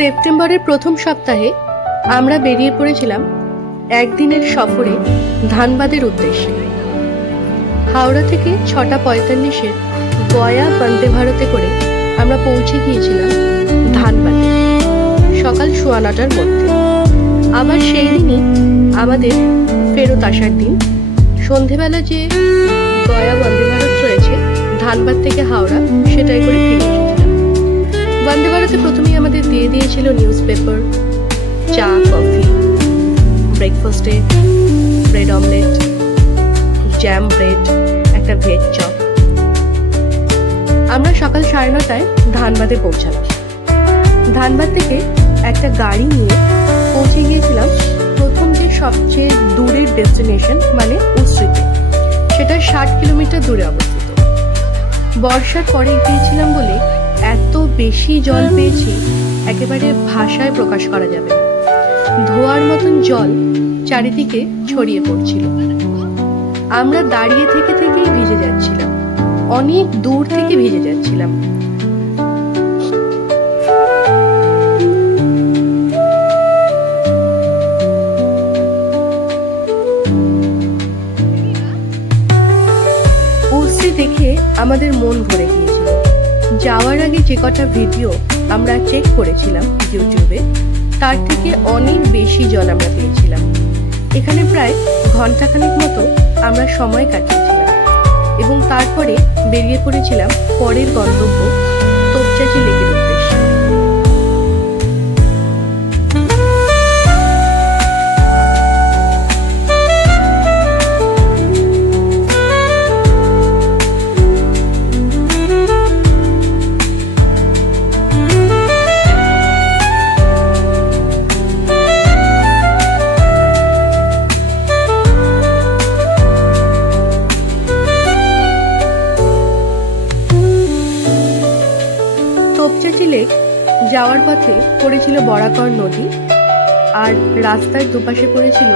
সেপ্টেম্বরের প্রথম সপ্তাহে আমরা বেরিয়ে পড়েছিলাম একদিনের সফরে ধানবাদের উদ্দেশ্যে। হাওড়া থেকে ছটা পঁয়তাল্লিশের গয়া বন্দে ভারতে করে আমরা পৌঁছে গিয়েছিলাম ধানবাদে, সকাল সোয়া নটার মধ্যে। আবার সেই দিনই আমাদের ফেরত আসার দিন। সন্ধেবেলা যে গয়া বন্দে ভারত রয়েছে, ধানবাদ থেকে হাওড়া সেটাই করে ফিরে বন্দে ভারতে প্রথমেই আমাদের দিয়ে দিয়েছিল নিউজ পেপার চা, কফি ব্রেকফাস্টে ব্রেড অমলেট জ্যাম ব্রেড একটা ভেজ চপ আমরা সকাল সাড়ে নটায় ধানবাদে পৌঁছালাম। ধানবাদ থেকে একটা গাড়ি নিয়ে পৌঁছে গিয়েছিলাম প্রথম যে সবচেয়ে দূরের ডেস্টিনেশন মানে উশ্রিতে সেটা ষাট কিলোমিটার দূরে অবস্থিত। বর্ষার পরে গিয়েছিলাম বলে এত বেশি জল পেয়েছি, একেবারে ভাষায় প্রকাশ করা যাবে না। ধোয়ার মতন জল চারিদিকে ছড়িয়ে পড়ছিল। আমরা দাঁড়িয়ে থেকে থেকেই ভিজে যাচ্ছিলাম। অনেক দূর থেকে ভিজে যাচ্ছিলাম। দেখে আমাদের মন ভরে গিয়েছিল যাওয়ার আগে যে কটা ভিডিও আমরা চেক করেছিলাম ইউটিউবে, তার থেকে অনেক বেশি জল আমরা পেয়েছিলাম। এখানে প্রায় ঘন্টাখানেক মতো আমরা সময় কাটিয়েছিলাম এবং তারপরে বেরিয়ে পড়েছিলাম পরের গন্তব্য তোপচাচি লেকের যাওয়ার পথে পড়েছিল বরাকর নদী আর রাস্তার দুপাশে পড়েছিল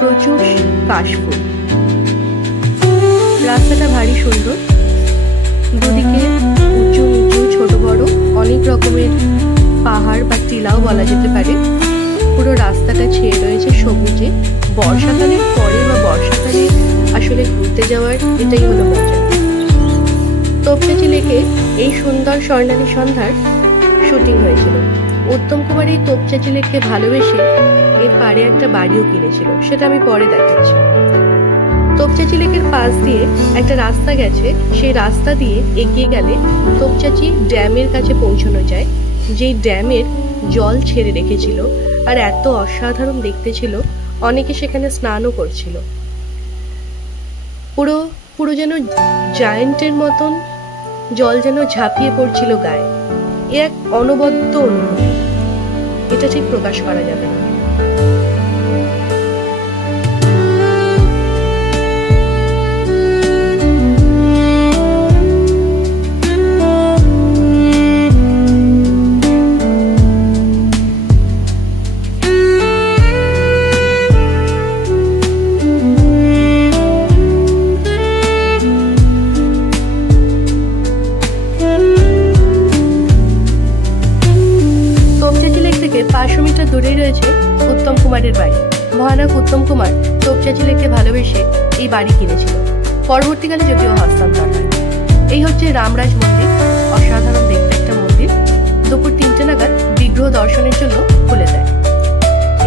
প্রচুর কাশফুল। রাস্তাটা ভারী সুন্দর। দুদিকে উঁচু নিচু ছোট বড়, অনেক রকমের পাহাড় বা টিলাও বলা যেতে পারে। পুরো রাস্তাটা ছেয়ে রয়েছে সবুজে। বর্ষাকালের পরে বা বর্ষাকালে আসলে ঘুরতে যাওয়ার এটাই হলো মজা। তোপচাচি লেকে এই সুন্দর স্বর্ণালী সন্ধ্যার শুটিং হয়েছিল। উত্তম কুমার এই তোপচাচি লেককে ভালোবেসে এর পাড়ে একটা বাড়িও কিনেছিল, সেটা আমি পরে দেখাচ্ছি। তোপচাচি লেকের পাশ দিয়ে একটা রাস্তা গেছে, সেই রাস্তা দিয়ে এগিয়ে গেলে তোপচাচি ড্যামের কাছে পৌঁছানো যায়, যেই ড্যামের জল ছেড়ে রেখেছিল আর এত অসাধারণ দেখতে ছিল, অনেকে সেখানে স্নানও করছিল। পুরো পুরো যেন জায়েন্টের মতন জল যেন ঝাঁপিয়ে পড়ছিল গায়ে। এ এক অনবদ্য অনুভূতি। এটা ঠিক প্রকাশ করা যাবে না। মিটার দূরেই রয়েছে উত্তম কুমারের বাড়ি। ভয়ানক উত্তম কুমার তোপচাচি লেককে ভালোবেসে এই বাড়ি কিনেছিল। পরবর্তীকালে যদিও হস্তান্তর হয়। এই হচ্ছে রামরাজ মন্দির, অসাধারণ দেখতে একটা মন্দির। দুপুর তিনটে নাগাদ বিগ্রহ দর্শনের জন্য খুলে দেয়।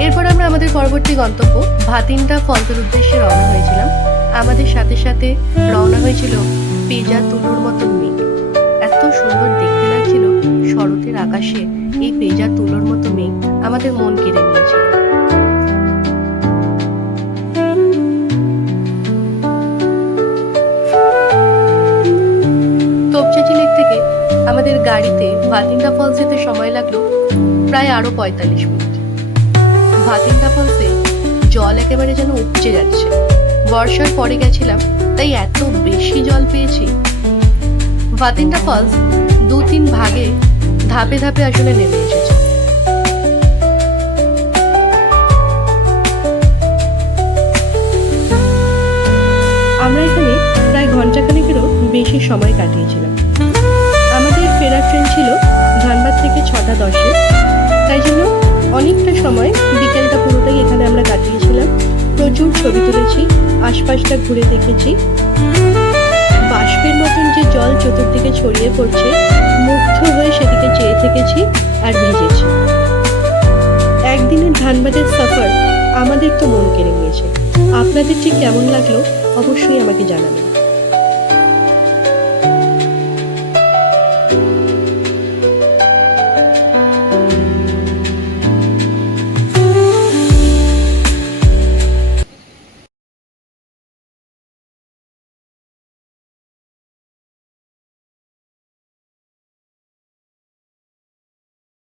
এরপর আমরা আমাদের পরবর্তী গন্তব্য ভাতিন্ডা ফলতের উদ্দেশ্যে রওনা হয়েছিলাম। আমাদের সাথে সাথে রওনা হয়েছিল পেজা তুলোর মতন মেঘ। এত সুন্দর শরতের আকাশে এই পেজা তুলোর মতো মেঘ আমাদের মন কেড়ে নিয়েছিল তোপচাচি লেক থেকে আমাদের গাড়িতে ভাতিন্ডা ফলস যেতে সময় লাগল প্রায় আরও পঁয়তাল্লিশ মিনিট। ভাতিন্ডা ফলসে জল একেবারে যেন উপচে যাচ্ছে। বর্ষার পরে গেছিলাম, তাই এত বেশি জল পেয়েছি। ভাতিন্ডা ফলস দু তিন ভাগে ধাপে ধাপে আসলে নেমে এসেছে। আমরা এখানে প্রায় ঘন্টাখানেকেরও বেশি সময় কাটিয়েছিলাম। আমাদের ফেরার ট্রেন ছিল ধানবাদ থেকে ছটা দশে। তাই জন্য অনেকটা সময় বিকেলটা পুরোটাই এখানে আমরা কাটিয়েছিলাম। প্রচুর ছবি তুলেছি, আশপাশটা ঘুরে দেখেছি। বাষ্পের মতন যে জল চতুর্দিকে ছড়িয়ে পড়ছে, মুগ্ধ হয়ে শানবাজের সফর আমাদের তো মন কেড়ে নিয়েছে। আপনাদের ঠিক কেমন লাগল অবশ্যই আমাকে জানাবেন।